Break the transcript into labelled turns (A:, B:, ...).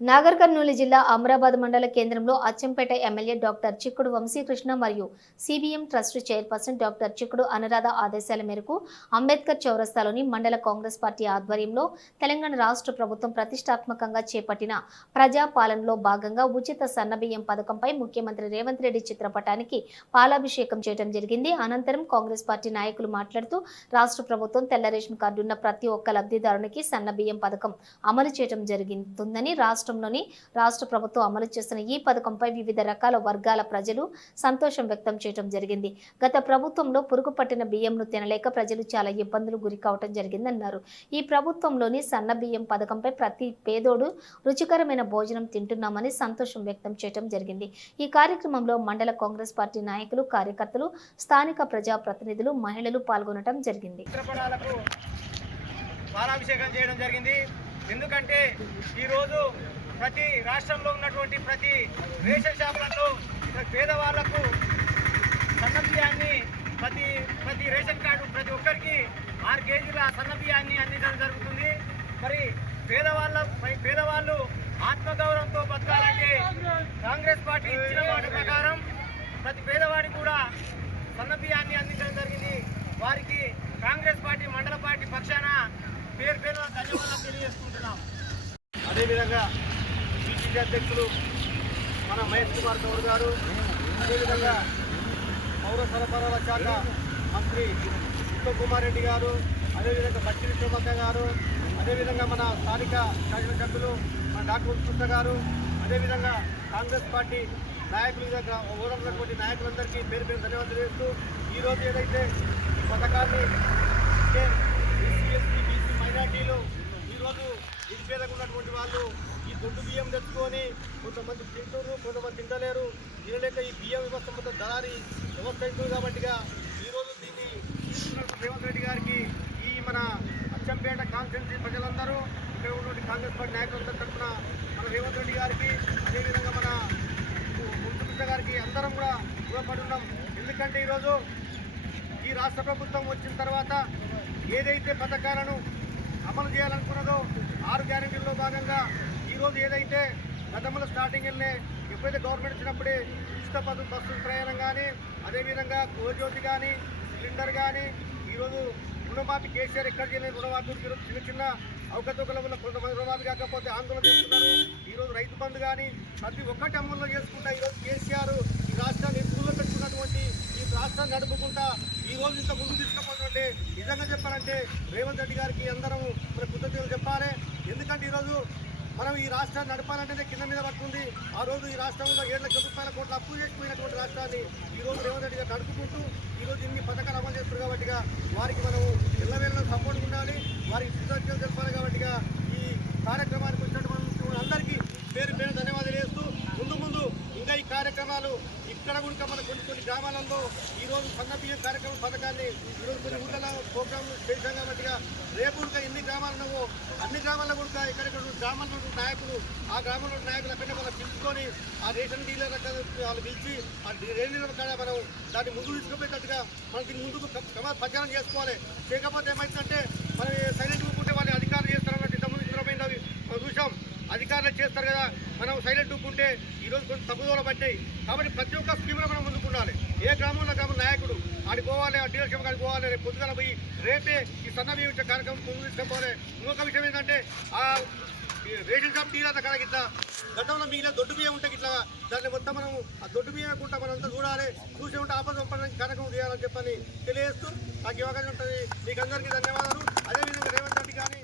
A: నాగర్ కర్నూలు జిల్లా అమరాబాద్ మండల కేంద్రంలో అచ్చంపేట ఎమ్మెల్యే డాక్టర్ చిక్కుడు వంశీకృష్ణ మరియు సిబిఎం ట్రస్ట్ చైర్పర్సన్ డాక్టర్ చిక్కుడు అనురాధ ఆదేశాల మేరకు అంబేద్కర్ చౌరస్తాలోని మండల కాంగ్రెస్ పార్టీ ఆధ్వర్యంలో తెలంగాణ రాష్ట్ర ప్రభుత్వం ప్రతిష్టాత్మకంగా చేపట్టిన ప్రజాపాలనలో భాగంగా ఉచిత సన్నబియ్యం పథకంపై ముఖ్యమంత్రి రేవంత్ రెడ్డి చిత్రపటానికి పాలాభిషేకం చేయడం జరిగింది. అనంతరం కాంగ్రెస్ పార్టీ నాయకులు మాట్లాడుతూ రాష్ట్ర ప్రభుత్వం తెల్ల రేషన్ కార్డున్న ప్రతి ఒక్క లబ్ధిదారునికి సన్నబియ్యం పథకం అమలు చేయడం జరుగుతుందని రాష్ట్రంలోని రాష్ట్ర ప్రభుత్వం అమలు చేస్తున్న ఈ పథకంపై వివిధ రకాల వర్గాల ప్రజలు సంతోషం వ్యక్తం చేయడం జరిగింది. గత ప్రభుత్వంలో పురుగు పట్టిన బియ్యంను తినలేక ప్రజలు చాలా ఇబ్బందులు గురి కావటం జరిగిందన్నారు. ఈ ప్రభుత్వంలోని సన్న బియ్యం పథకంపై ప్రతి పేదోడు రుచికరమైన భోజనం తింటున్నామని సంతోషం వ్యక్తం చేయడం జరిగింది. ఈ కార్యక్రమంలో మండల కాంగ్రెస్ పార్టీ నాయకులు కార్యకర్తలు స్థానిక ప్రజా ప్రతినిధులు మహిళలు పాల్గొనడం జరిగింది.
B: పాలాభిషేకం చేయడం జరిగింది. ఎందుకంటే ఈరోజు ప్రతి రాష్ట్రంలో ఉన్నటువంటి ప్రతి రేషన్ షాపులలో ప్రతి పేదవాళ్ళకు సన్న బియ్యాన్ని ప్రతి ప్రతి రేషన్ కార్డు ప్రతి ఒక్కరికి ఆరు కేజీల సన్న బియ్యాన్ని అందించడం జరుగుతుంది. మరి పేదవాళ్ళ పేదవాళ్ళు ఆత్మగౌరవంతో బతకాలంటే కాంగ్రెస్ పార్టీ ఇచ్చిన మాట ప్రకారం ప్రతి పేదవాడికి కూడా సన్న బియ్యాన్ని అందించడం జరిగింది. వారికి కాంగ్రెస్ పార్టీ మండల పార్టీ పక్షాన పేరు పేరు ధన్యవాదాలు తెలియజేసుకుంటున్నాం. అదేవిధంగా బీసీసీ అధ్యక్షులు మన మహేష్ కుమార్ గౌడ్ గారు అదేవిధంగా పౌర సరఫరాల శాఖ మంత్రి ఉత్తమ్ కుమార్ రెడ్డి గారు అదేవిధంగా బట్టి విశ్వమక్క గారు అదేవిధంగా మన స్థానిక శాసనసభ్యులు మన డాక్టర్ కృష్ణ గారు అదేవిధంగా కాంగ్రెస్ పార్టీ నాయకులు దగ్గర ఊరన్నటువంటి నాయకులందరికీ పేరు పేరు ధన్యవాదాలు చేస్తూ ఈరోజు ఏదైతే ఈ పథకాన్ని ఎస్సీ ఎస్టీ బీసీ మైనార్టీలు ఈరోజు నిరుపేదగా ఉన్నటువంటి వాళ్ళు ఈ దొడ్డు బియ్యం తెచ్చుకొని కొంతమంది తింటున్నారు కొంతమంది తింటలేరు. తినలేక ఈ బియ్యం వ్యవస్థ మొత్తం దళారి వ్యవస్థ అవుతుంది కాబట్టిగా ఈరోజు దీన్ని రేవంత్ రెడ్డి గారికి ఈ మన అచ్చంపేట కాన్స్టిట్యున్సీ ప్రజలందరూ ఇక్కడ ఉన్నటువంటి కాంగ్రెస్ పార్టీ నాయకులందరి తరఫున మన రేవంత్ రెడ్డి గారికి అదేవిధంగా మన ముఖ్యమంత్రి గారికి అందరం కూడా రుణపడి ఉన్నాం. ఎందుకంటే ఈరోజు ఈ రాష్ట్ర ప్రభుత్వం వచ్చిన తర్వాత ఏదైతే పథకాలను అమలు చేయాలనుకున్నదో ఆరు గ్యారెంటీల్లో భాగంగా ఈరోజు ఏదైతే గతంలో స్టార్టింగ్ వెళ్ళే ఎప్పుడైతే గవర్నమెంట్ ఇచ్చినప్పుడే ఉచిత పదు బస్సు ప్రయాణం కానీ అదేవిధంగా కోజ్యోతి కానీ సిలిండర్ కానీ ఈరోజు రుణమాఫీ కేసీఆర్ ఎక్కడ చేయలేదు రుణమాఫీ చిన్న చిన్న అవకతవకల వల్ల కొంతమంది రుణమాఫీ కాకపోతే ఆందోళన చేస్తున్నారు. రైతు బంధు కానీ ప్రతి ఒక్కటి అమల్లో చేసుకుంటా ఈరోజు కేసీఆర్ ఈ రాష్ట్రాన్ని ఎత్తుల్లో పెట్టుకున్నటువంటి ఈ రాష్ట్రాన్ని నడుపుకుంటా ఈ రోజు ఇంత ముందు తీసుకుపోతుంటే నిజంగా చెప్పాలంటే రేవంత్ రెడ్డి గారికి అందరం మన కృతజ్ఞతలు చెప్పాలి. ఎందుకంటే ఈరోజు మనం ఈ రాష్ట్రాన్ని నడపాలంటేనే కింద మీద పడుతుంది ఆ రోజు ఈ రాష్ట్రంలో ఏడు లక్షల రూపాయల అప్పు చేసిపోయినటువంటి రాష్ట్రాన్ని ఈ రోజు రేవంత్ రెడ్డి గారు నడుపుకుంటూ ఈరోజు ఇన్ని పథకాలు అమలు చేస్తున్నారు కాబట్టిగా వారికి మనం ఎల్లవేళ సపోర్ట్ ఉండాలి. వారికి కృతజ్ఞతలు తెలపాలి కాబట్టిగా ఈ కార్యక్రమానికి వచ్చినటువంటి అందరికీ పేరు పేరు ధన్యవాదాలు చేస్తూ ముందు ముందు ఇంకా ఈ కార్యక్రమాలు ఇక్కడ కూడా మన కొన్ని కొన్ని గ్రామాలలో ఈరోజు రోజు సన్న బియ్యం కార్యక్రమం పథకాన్ని ఈరోజు కొన్ని ఊళ్ళలో ప్రోగ్రాం చేశాం కాబట్టిగా రేపు ఇంకా ఎన్ని గ్రామాలు ఉన్నావో అన్ని గ్రామాల్లో కూడా ఎక్కడెక్కడ గ్రామాల్లో నాయకులు ఆ గ్రామంలో నాయకులు అక్కడ మనం పిలుచుకొని ఆ రేషన్ డీలర్ వాళ్ళు పిలిచి ఆ రేషన్ కాడ మనం దాన్ని ముందు తీసుకుపోయేటట్టుగా మనం దీన్ని ముందుకు ప్రచారం చేసుకోవాలి. చేయకపోతే ఏమైందంటే మనం సైలెంట్ ఊపుకుంటే వాళ్ళు అధికారులు చేస్తారన్నట్టు ఇంతకుముందు ఇంద్రమైంది అవి మనం చూసాం అధికారులు చేస్తారు కదా మనం సైలెంట్ ఉంటే ఈరోజు కొంచెం తప్పుదోల పట్టాయి కాబట్టి ప్రతి ఒక్క స్కీమ్లో మనం ముందుకు ఉండాలి. ఏ గ్రామంలో గ్రామ నాయకుడు ఆడికి పోవాలి ఆ డీలర్షిప్ కాడికి పోవాలి రేపు పొద్దుగాల పోయి రేపే ఈ సన్న బియ్యం కార్యక్రమం ముందు తీసుకుపోవాలి ఇంకొక విషయం ఏంటంటే ఆ రేషన్ షాప్ డీలర్ దగ్గర ఇట్లా గతంలో మిగిలిన దొడ్డు బియ్యం ఉంటే ఇట్లా దాన్ని మొత్తం మనం ఆ దొడ్డు బియ్యం కూడా మనంతా చూడాలి. చూసి ఉంటే ఆపద పంపడానికి కార్యక్రమం చేయాలని చెప్పని తెలియజేస్తూ నాకు ఈ అవకాశం ఉంటుంది మీకు అందరికీ ధన్యవాదాలు. అదేవిధంగా రేవంత్ రెడ్డి కానీ